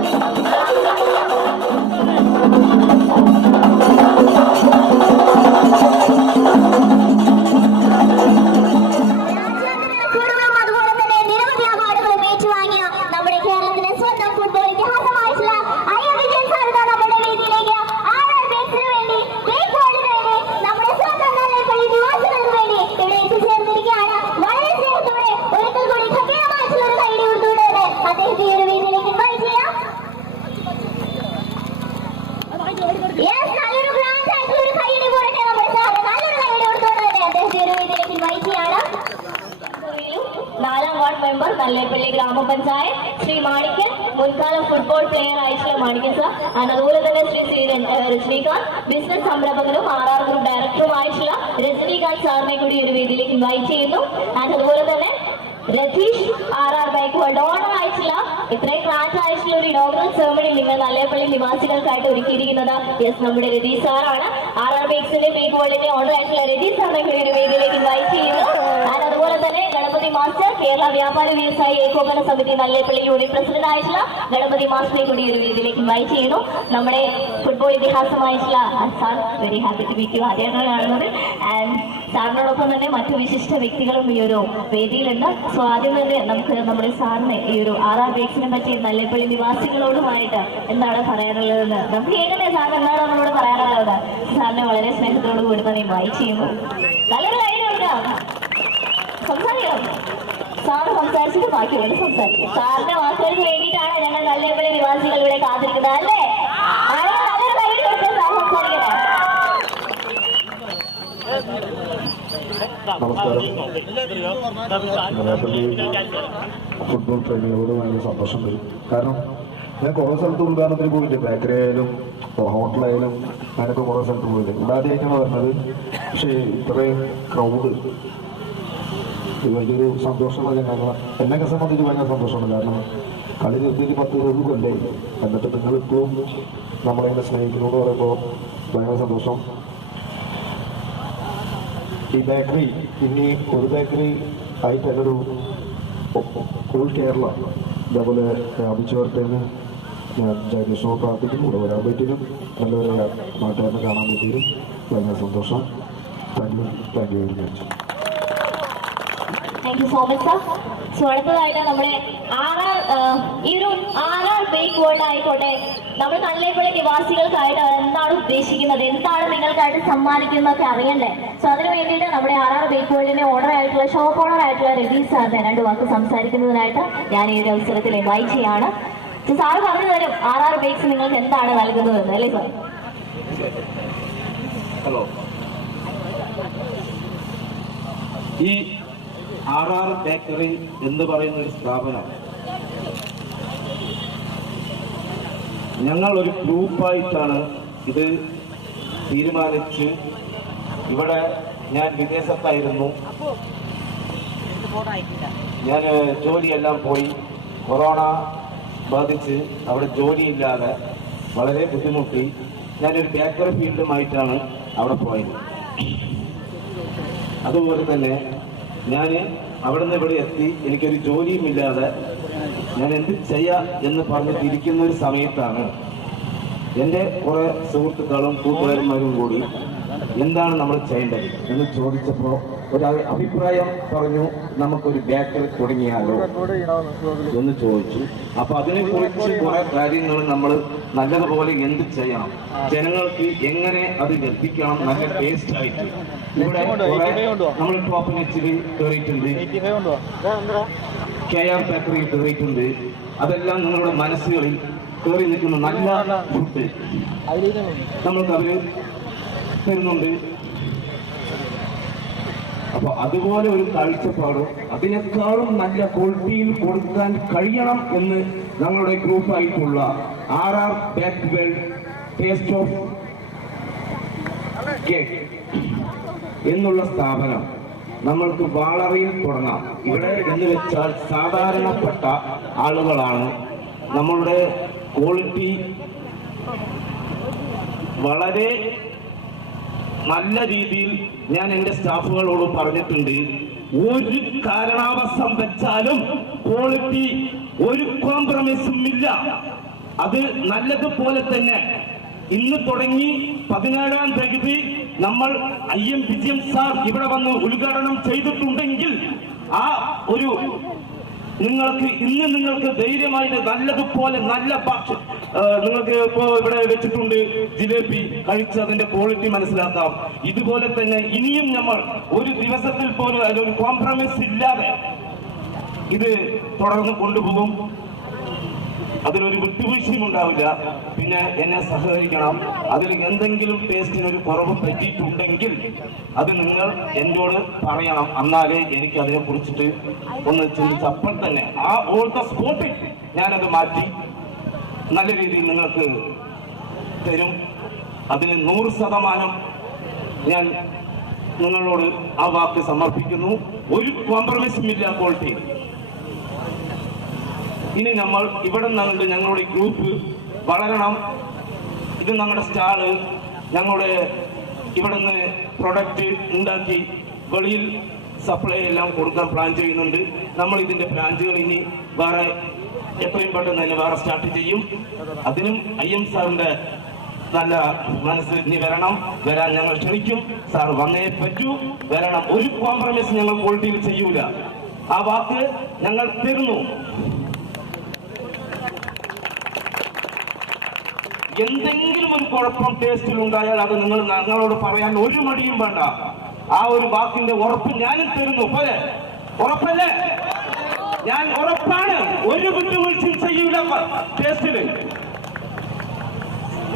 Oh, Rajinikanth. Business സംരംഭകനും R R group ഡയറക്ടറുമായിട്ടുള്ള രജനീകാന്ത് സാറിനെ കൂടി ഒരു വേദിയിലേക്ക് ഇൻവൈറ്റ് ചെയ്യുന്നു. ആൻഡ് അതുപോലെ തന്നെ Ratheesh R R bike owner ആയിട്ടുള്ള ഇത്രയും ക്ലാസ് ആയിട്ടുള്ള ഒരു ഇനോഗ്രൽ സെർമണി നിങ്ങൾ നല്ലപ്പള്ളി നിവാസികൾക്കായിട്ട് ഒരുക്കിയിരിക്കുന്നത് യെസ് നമ്മുടെ രതീഷ് സാറാണ്. ആർ ആർ ബൈക്സിന്റെ ബൈക്ക് വേൾഡിന്റെ ഓണർ ആയിട്ടുള്ള രതീഷ് സാറിനെ കൂടി ഒരു വേദിയിലേക്ക് ഇൻവൈറ്റ് ചെയ്യുന്നു. ആൻഡ് അതുപോലെ തന്നെ ഗണപതി മാസ്റ്റർ കേരള വ്യാപാര വ്യവസായ ഏകോപന സമിതി നല്ലേപ്പള്ളി യൂണിയൻ പ്രസിഡന്റ് ആയിട്ടുള്ള ഗണപതി മാസ്റ്ററെ കൂടി ഒരു വീട്ടിലേക്ക് ഇൻവൈറ്റ് ചെയ്യുന്നു. നമ്മുടെ football ഇതിഹാസമായിട്ടുള്ള sir very happy to meet you ആദ്യമായിട്ടാണ് കാണുന്നത്. ആൻഡ് സാറിനോടൊപ്പം തന്നെ മറ്റു വിശിഷ്ട വ്യക്തികളും ഈ ഒരു വേദിയിലുണ്ട്. സോ ആദ്യം തന്നെ നമുക്ക് നമ്മുടെ സാറിന് ഈ ഒരു ആർ ആർ ബേക്സിനെ പറ്റി നല്ലേപ്പള്ളി നിവാസികളോടുമായിട്ട് എന്താണ് പറയാനുള്ളതെന്ന് നമുക്ക് എങ്ങനെ സാർ എന്താണ് നമ്മളോട് പറയാനുള്ളത്? സാറിനെ വളരെ സ്നേഹത്തോടു കൂടി തന്നെ ഇൻവൈറ്റ് ചെയ്യുന്നു. നല്ലൊരു കാര്യം കൊടുക്കാം സംസാരിക്കണം. സാറ് സംസാരിച്ചിട്ട് ബാക്കിയുള്ളത് സംസാരിക്കും. സാറിന്റെ വാക്കുകൾക്ക് വേണ്ടിയിട്ടാണ് ഞങ്ങൾ നല്ലേപ്പള്ളി നിവാസികൾ ഇവിടെ കാത്തിരിക്കുന്നത് അല്ലേ? ഫുട്ബോൾ പ്രേമികളോട് ഭയങ്കര സന്തോഷം വരും കാരണം ഞാൻ കുറേ സ്ഥലത്ത് ഉദ്ഘാടനത്തിന് പോയിട്ട് ബേക്കറി ആയാലും ഹോട്ടലായാലും അങ്ങനെയൊക്കെ കുറേ സ്ഥലത്ത് പോയിട്ട് ഇവിടെ ആദ്യമായിട്ടാണ് വരുന്നത്. പക്ഷേ ഇത്രയും ക്രൗഡ് വലിയൊരു സന്തോഷമുള്ള കാരണം എന്നെയൊക്കെ സംബന്ധിച്ച് ഭയങ്കര സന്തോഷമാണ്. കാരണം കളി നിർത്തിയിട്ട് പത്ത് ഇരുപത് കൊല്ലേ എന്നിട്ട് നിങ്ങൾ ഇപ്പോഴും നമ്മളതിനെ സ്നേഹിക്കുന്നോട് പറയുമ്പോൾ ഭയങ്കര സന്തോഷം. ഈ ബേക്കറി ഇനി ഒരു ബേക്കറി ആയിട്ട് എന്നൊരു ഫുൾ കേരള. ഇതേപോലെ വ്യാപിച്ചു വരട്ടേന്ന് ഞാൻ ജഗദീഷോ പ്രാർത്ഥിക്കുന്നു. ഇവിടെ വരാൻ പറ്റിയും നല്ലൊരു നാട്ടുകാരനെ കാണാൻ പറ്റിയും ഭയങ്കര സന്തോഷം. Thank you. Thank you very much. Thank you so much sir so അടുത്തതായിട്ട് നമ്മുടെ ആർ ഈ ഒരു ആർ ബേക്ക് വേൾഡ് ആയിക്കോട്ടെ നമ്മൾ നല്ലേപ്പള്ളി നിവാസികൾക്കായിട്ട് അവർ എന്താണ് ഉദ്ദേശിക്കുന്നത്? എന്താണ് നിങ്ങൾക്കായിട്ട് സമ്മാനിക്കുന്നതൊക്കെ അറിയണ്ടേ? സോ അതിന് വേണ്ടിയിട്ട് നമ്മുടെ ആർ ബേക്ക് വേൾഡിന്റെ ഓണർ ആയിട്ടുള്ള ഷോപ്പ് ഓണർ ആയിട്ടുള്ള രവീഷ് സാറിനെ രണ്ട് വാക്ക് സംസാരിക്കുന്നതിനായിട്ട് ഞാൻ ഈ ഒരു അവസരത്തിൽ ഇൻവൈറ്റ് ചെയ്യാണ്. സാറ് പറഞ്ഞു തരും ആർ ബേക്സ് നിങ്ങൾക്ക് എന്താണ് നൽകുന്നതെന്ന് അല്ലേ സാർ ഹലോ ഈ ആർ ആർ ബേക്കറി എന്ന് പറയുന്ന ഒരു സ്ഥാപനം. ഞങ്ങൾ ഒരു ഗ്രൂപ്പായിട്ടാണ് ഇത് തീരുമാനിച്ച് ഇവിടെ ഞാൻ വിദേശത്തായിരുന്നു. ഞാൻ ജോലിയെല്ലാം പോയി. കൊറോണ ബാധിച്ച് അവിടെ ജോലിയില്ലാതെ വളരെ ബുദ്ധിമുട്ടി. ഞാനൊരു ബേക്കറി ഫീൽഡുമായിട്ടാണ് അവിടെ പോയത്. അതുപോലെ തന്നെ ഞാൻ അവിടെ നിന്ന് ഇവിടെ എത്തി. എനിക്കൊരു ജോലിയും ഇല്ലാതെ ഞാൻ എന്ത് ചെയ്യാ എന്ന് പറഞ്ഞിട്ടിരിക്കുന്ന ഒരു സമയത്താണ് എന്റെ കുറെ സുഹൃത്തുക്കളും കൂട്ടുകാരന്മാരും കൂടി എന്താണ് നമ്മൾ ചെയ്യേണ്ടത് എന്ന് ചോദിച്ചപ്പോൾ ഒരു അഭിപ്രായം പറഞ്ഞു നമുക്കൊരു ബേക്കറി തുടങ്ങിയാലോ? എന്ന് ചോദിച്ചു. അപ്പൊ അതിനെ കുറിച്ച് കുറെ കാര്യങ്ങൾ നമ്മൾ നല്ലതുപോലെ എന്ത് ചെയ്യണം? ജനങ്ങൾക്ക് എങ്ങനെ അത് എത്തിക്കണം നല്ല ടേസ്റ്റ് ആയിട്ട്. ഇവിടെ നമ്മൾ ടോപ്പ് നെച്ചിൽ കയറിയിട്ടുണ്ട് കെ ആർ ബേക്കറി കയറിയിട്ടുണ്ട് അതെല്ലാം നിങ്ങളുടെ മനസ്സുകളിൽ കയറി നിൽക്കുന്ന നല്ല ഫുഡ് നമ്മൾക്ക് അവർ തരുന്നുണ്ട്. അപ്പൊ അതുപോലെ ഒരു കാഴ്ചപ്പാടും. അതിനേക്കാളും നല്ല ക്വാളിറ്റിയിൽ കൊടുക്കാൻ കഴിയണം എന്ന് ഞങ്ങളുടെ ഗ്രൂപ്പായിട്ടുള്ള R R bake world taste of cake എന്നുള്ള സ്ഥാപനം നമ്മൾക്ക് വാളറിയിൽ തുടങ്ങാം. ഇവിടെ എന്ന് വെച്ചാൽ സാധാരണപ്പെട്ട ആളുകളാണ്. നമ്മളുടെ ക്വാളിറ്റി വളരെ നല്ല രീതിയിൽ ഞാൻ എന്റെ സ്റ്റാഫുകളോട് പറഞ്ഞിട്ടുണ്ട്. ഒരു കാരണാവസ്ഥം വെച്ചാലും ക്വാളിറ്റി ഒരു കോംപ്രമൈസും ഇല്ല. അത് നല്ലതുപോലെ തന്നെ ഇന്ന് തുടങ്ങി പതിനേഴാം തീയതി നമ്മൾ ഐ എം വിജയം സാർ ഇവിടെ വന്ന് ഉദ്ഘാടനം ചെയ്തിട്ടുണ്ടെങ്കിൽ ആ ഒരു നിങ്ങൾക്ക് ഇന്ന് നിങ്ങൾക്ക് ധൈര്യമായിട്ട് നല്ലതുപോലെ നല്ല ഭക്ഷ നിങ്ങൾക്ക് ഇപ്പോ ഇവിടെ വെച്ചിട്ടുണ്ട് ജിലേബി. കഴിച്ച് അതിന്റെ ക്വാളിറ്റി മനസ്സിലാക്കാം. ഇതുപോലെ തന്നെ ഇനിയും നമ്മൾ ഒരു ദിവസത്തിൽ പോലും അതിലൊരു കോംപ്രമൈസ് ഇല്ലാതെ ഇത് തുടർന്ന് കൊണ്ടുപോകും. അതിലൊരു വിട്ടുവീഴ്ചയും ഉണ്ടാവില്ല. പിന്നെ എന്നെ സഹകരിക്കണം. അതിൽ എന്തെങ്കിലും ടേസ്റ്റിന് ഒരു കുറവ് പറ്റിയിട്ടുണ്ടെങ്കിൽ അത് നിങ്ങൾ എന്നോട് പറയണം. എന്നാലേ എനിക്ക് അതിനെ കുറിച്ചിട്ട് ഒന്ന് ചിന്തിച്ച് തന്നെ ആ ഓൾ ദ സ്പോട്ടിൽ ഞാനത് മാറ്റി നല്ല രീതിയിൽ നിങ്ങൾക്ക് തരും. അതിന് നൂറ് ശതമാനം ഞാൻ നിങ്ങളോട് ആ വാക്ക് സമർപ്പിക്കുന്നു. ഒരു കോംപ്രമൈസും ഇല്ല ക്വാളിറ്റി ഇനി നമ്മൾ ഇവിടെ നിന്നുകൊണ്ട് ഞങ്ങളുടെ ഗ്രൂപ്പ് വളരണം. ഇത് ഞങ്ങളുടെ സ്റ്റാൾ ഞങ്ങളുടെ ഇവിടെ നിന്ന് പ്രൊഡക്റ്റ് ഉണ്ടാക്കി വെളിയിൽ സപ്ലൈ എല്ലാം കൊടുക്കാൻ പ്ലാൻ ചെയ്യുന്നുണ്ട്. നമ്മൾ ഇതിന്റെ ബ്രാഞ്ചുകൾ ഇനി വേറെ എത്രയും പെട്ടെന്ന് തന്നെ വേറെ സ്റ്റാർട്ട് ചെയ്യും. അതിനും ഐ എം സാറിന്റെ നല്ല മനസ്സ് ഇനി വരണം. വരാൻ ഞങ്ങൾ ക്ഷണിക്കും. സാർ വന്നേ പറ്റൂ. വരണം. ഒരു കോംപ്രമൈസ് ഞങ്ങൾ ക്വാളിറ്റിയിൽ ചെയ്യൂല. ആ വാക്ക് ഞങ്ങൾ തരുന്നു എന്തെങ്കിലും ഒരു കുഴപ്പം ടേസ്റ്റിൽ ഉണ്ടായാൽ അത് നിങ്ങൾ ഞങ്ങളോട് പറയാൻ ഒരു മടിയും വേണ്ട. ആ ഒരു വാക്കിന്റെ ഉറപ്പ് ഞാനും തരുന്നു. പോലെ ഉറപ്പല്ലേ? ഞാൻ ഉറപ്പാണ്. ഒരു വിട്ടുവീഴ്ചയും ചെയ്യൂല ടേസ്റ്റിൽ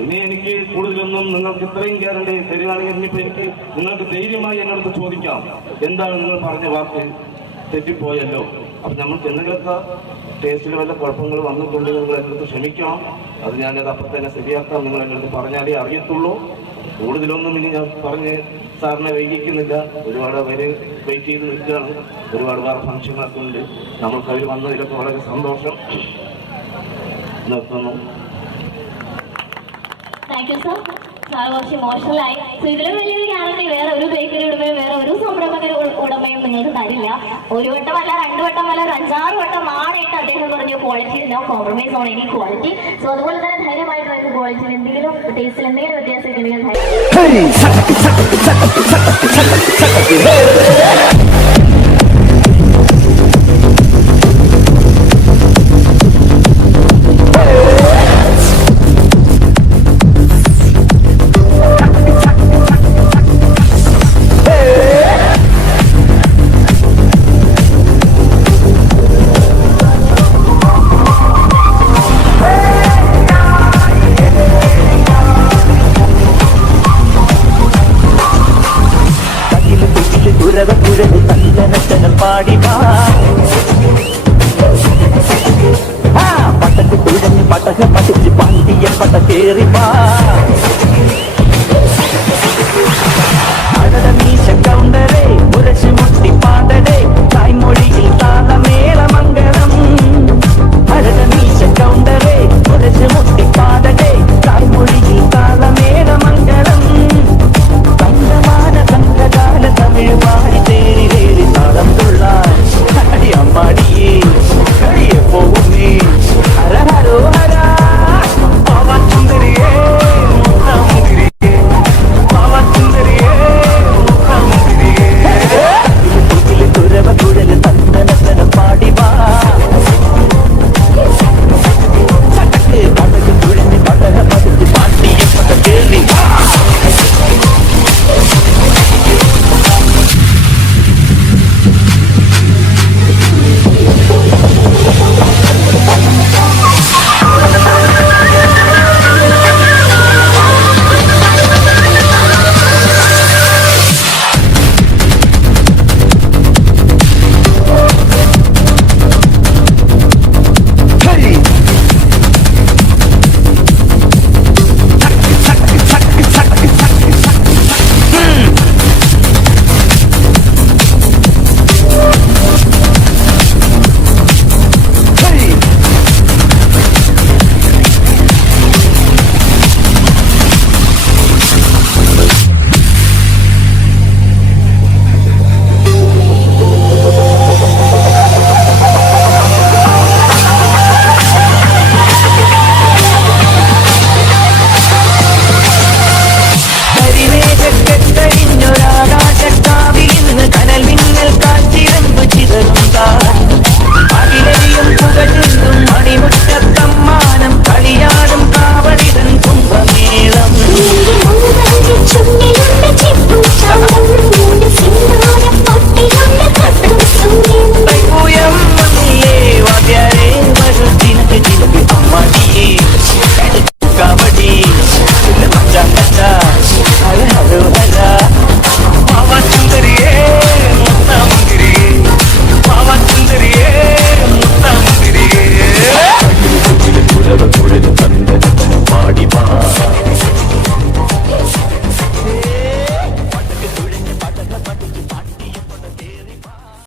ഇനി എനിക്ക് കൂടുതലൊന്നും നിങ്ങൾക്ക് ഇത്രയും ഗ്യാരണ്ടി തരികയാണെങ്കിൽ ഇനിയിപ്പോ എനിക്ക് നിങ്ങൾക്ക് ധൈര്യമായി എന്നോട് ചോദിക്കാം. എന്താണ് നിങ്ങൾ പറഞ്ഞ വാക്ക്? തെറ്റിപ്പോയല്ലോ. അപ്പൊ നമ്മൾ എന്തെങ്കിലുമൊക്കെ ടേസ്റ്റിൽ വല്ല കുഴപ്പങ്ങൾ വന്നിട്ടുണ്ടെങ്കിൽ നിങ്ങൾ എന്റെ അടുത്ത് ക്ഷമിക്കണം. അത് ഞാനത് അപ്പം തന്നെ ശരിയാക്കാം നിങ്ങൾ എന്റെ അടുത്ത് പറഞ്ഞാലേ അറിയത്തുള്ളൂ. കൂടുതലൊന്നും ഇനി ഞാൻ പറഞ്ഞ് സാറിനെ വൈകിക്കുന്നില്ല. ഒരുപാട് പേര് വെയിറ്റ് ചെയ്ത് നിൽക്കുകയാണ്. ഒരുപാട് വേറെ ഫംഗ്ഷനൊക്കെ ഉണ്ട്. നമ്മൾക്ക് അവർ വന്നതിലൊക്കെ വളരെ സന്തോഷം. നിർത്തുന്നു. Thank you, സർ സാർ കുറച്ച് ഇമോഷണലായി സോ ഇതിലും വലിയൊരു ഗ്യാരണ്ടി. വേറെ ഒരു ബേക്കറി ഉടമയും വേറെ ഒരു സംരംഭക ഉടമയും നിങ്ങൾക്ക് തരില്ല. ഒരു വട്ടം അല്ല രണ്ടു വട്ടം അല്ല ഒരു അഞ്ചാറ് വട്ടം ആണായിട്ട് അദ്ദേഹം പറഞ്ഞു quality no compromise on any quality so അതുപോലെ തന്നെ ധൈര്യമായിട്ട് നിങ്ങൾക്ക് ക്വാളിറ്റിയിൽ എന്തെങ്കിലും ടേസ്റ്റിൽ എന്തെങ്കിലും വ്യത്യാസം ഉണ്ടെങ്കിൽ ധൈര്യം குழல் தந்த நட்டனம் பாடிவா பட்டத்து குழல் பட்டக பட்டுச்சு பாண்டிய பட்ட தேறிப்பா